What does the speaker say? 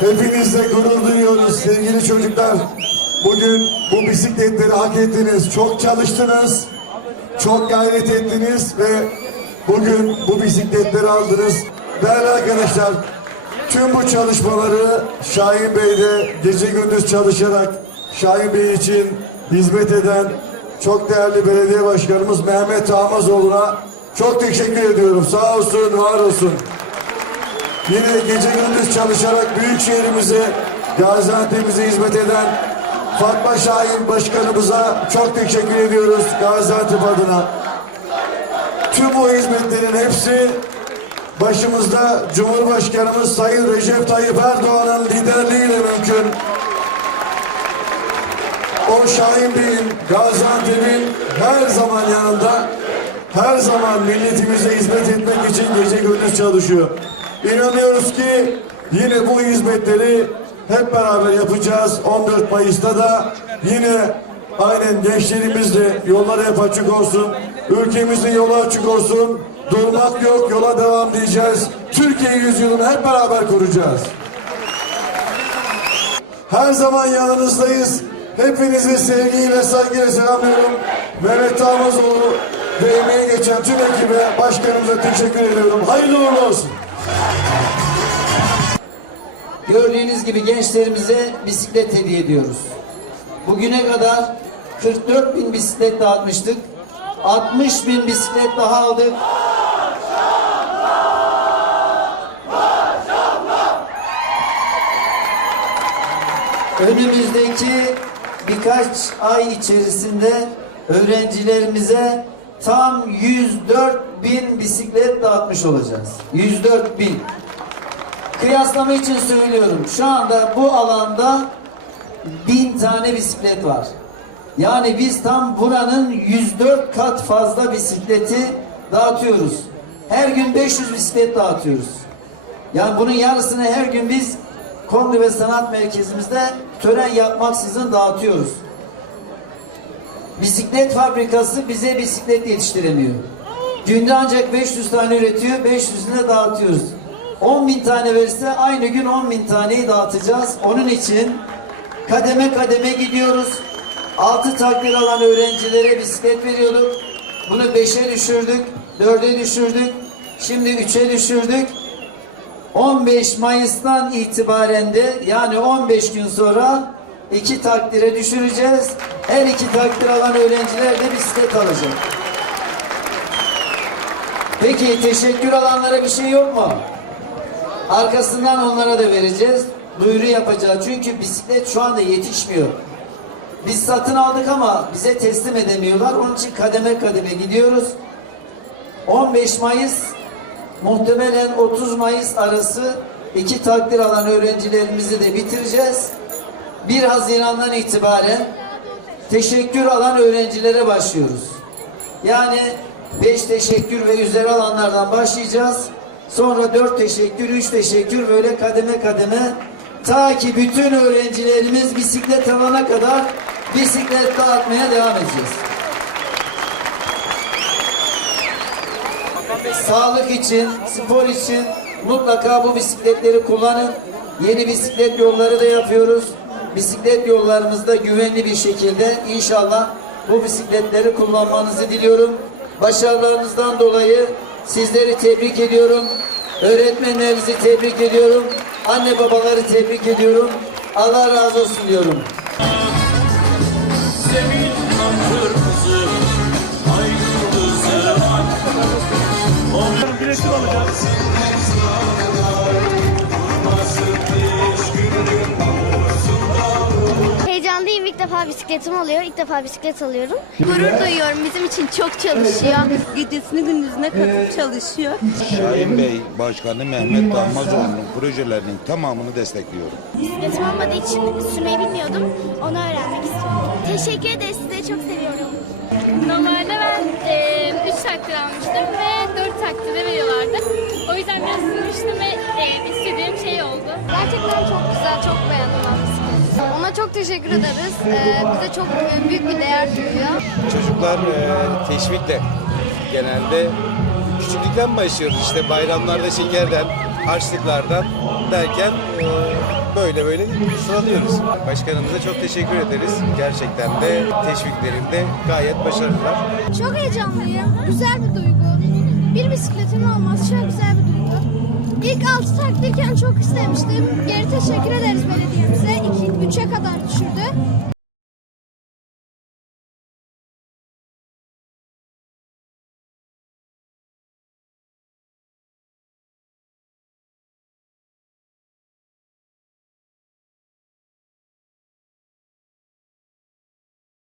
Hepinizle gurur duyuyoruz sevgili çocuklar. Bugün bu bisikletleri hak ettiniz. Çok çalıştınız. Çok gayret ettiniz ve bugün bu bisikletleri aldınız. Değerli arkadaşlar, tüm bu çalışmaları Şahin Bey'de gece gündüz çalışarak Şahin Bey için hizmet eden çok değerli belediye başkanımız Mehmet Ahmazoğlu'na çok teşekkür ediyorum. Sağ olsun, var olsun. Yine gece gündüz çalışarak büyük şehrimize, Gaziantep'imize hizmet eden Fatma Şahin Başkanımıza çok teşekkür ediyoruz Gaziantep adına. Tüm bu hizmetlerin hepsi başımızda Cumhurbaşkanımız Sayın Recep Tayyip Erdoğan'ın liderliğiyle mümkün. O Şahin Bey'in, Gaziantep'in her zaman yanında, her zaman milletimize hizmet etmek için gece gündüz çalışıyor. İnanıyoruz ki yine bu hizmetleri hep beraber yapacağız. 14 Mayıs'ta da yine aynen gençlerimizle yolları hep açık olsun. Ülkemizin yolu açık olsun. Durmak yok, yola devam diyeceğiz. Türkiye yüzyılını hep beraber kuracağız. Her zaman yanınızdayız. Hepinizi sevgiyle, saygıyla selamlıyorum. Mehmet Tamazoğlu ve emeği geçen tüm ekibe, başkanımıza teşekkür ediyorum. Hayırlı uğurlu olsun. Gördüğünüz gibi gençlerimize bisiklet hediye ediyoruz. Bugüne kadar 44 bin bisiklet dağıtmıştık. 60 bin bisiklet daha aldık. Önümüzdeki birkaç ay içerisinde öğrencilerimize tam 104 bin bisiklet dağıtmış olacağız. 104 bin. Kıyaslama için söylüyorum. Şu anda bu alanda bin tane bisiklet var. Yani biz tam buranın 104 kat fazla bisikleti dağıtıyoruz. Her gün 500 bisiklet dağıtıyoruz. Yani bunun yarısını her gün biz Kongre ve Sanat Merkezimizde tören yapmaksızın dağıtıyoruz. Bisiklet fabrikası bize bisiklet yetiştiremiyor. Günde ancak 500 tane üretiyor, 500'ünü dağıtıyoruz. 10 bin tane verirse aynı gün 10 bin taneyi dağıtacağız. Onun için kademe kademe gidiyoruz. 6 takdir alan öğrencilere bisiklet veriyorduk. Bunu 5'e düşürdük, 4'e düşürdük, şimdi 3'e düşürdük. 15 Mayıs'tan itibaren de yani 15 gün sonra iki takdire düşüreceğiz. Her iki takdir alan öğrenciler de bisiklet alacak. Peki teşekkür alanlara bir şey yok mu? Arkasından onlara da vereceğiz. Duyuru yapacağız. Çünkü bisiklet şu anda yetişmiyor. Biz satın aldık ama bize teslim edemiyorlar. Onun için kademe kademe gidiyoruz. 15 Mayıs muhtemelen 30 Mayıs arası iki takdir alan öğrencilerimizi de bitireceğiz. 1 Haziran'dan itibaren teşekkür alan öğrencilere başlıyoruz. Yani 5 teşekkür ve üzeri alanlardan başlayacağız. Sonra 4 teşekkür, 3 teşekkür böyle kademe kademe ta ki bütün öğrencilerimiz bisiklet alana kadar bisiklet dağıtmaya devam edeceğiz. Sağlık için, spor için mutlaka bu bisikletleri kullanın. Yeni bisiklet yolları da yapıyoruz. Bisiklet yollarımızda güvenli bir şekilde inşallah bu bisikletleri kullanmanızı diliyorum. Başarılarınızdan dolayı sizleri tebrik ediyorum. Öğretmenlerinizi tebrik ediyorum. Anne babaları tebrik ediyorum. Allah razı olsun diyorum. Kırmızı, defa bisikletim oluyor. İlk defa bisiklet alıyorum. Gurur duyuyorum. Bizim için çok çalışıyor. Gecesini gündüzüne katıp çalışıyor. Şahin Bey Başkanı Mehmet Dahmazoğlu'nun projelerinin tamamını destekliyorum. Bisikletim olmadığı için sürmeyi bilmiyordum. Onu öğrenmek istiyorum. Teşekkür ederiz. Sizi çok seviyorum. Normalde ben 3 takdir almıştım ve 4 takdir de veriyorlardı. O yüzden biraz üzülmüştüm ve e, istediğim şey oldu. Gerçekten çok güzel. Çok beğendim ben. Ona çok teşekkür ederiz. Ee, bize çok e, büyük bir değer duyuyor. Çocuklar e, teşvikle genelde küçüklükten başlıyoruz işte bayramlarda şekerden harçlıklardan derken e, böyle böyle sıralıyoruz. Başkanımıza çok teşekkür ederiz. Gerçekten de teşviklerinde gayet başarılılar. Çok heyecanlıyım. Güzel bir duygu. Bir bisikletin olması çok güzel bir duygu. İlk altı taklirken çok istemiştim. Geri teşekkür ederiz belediyemize. 2 3'e kadar düşürdü.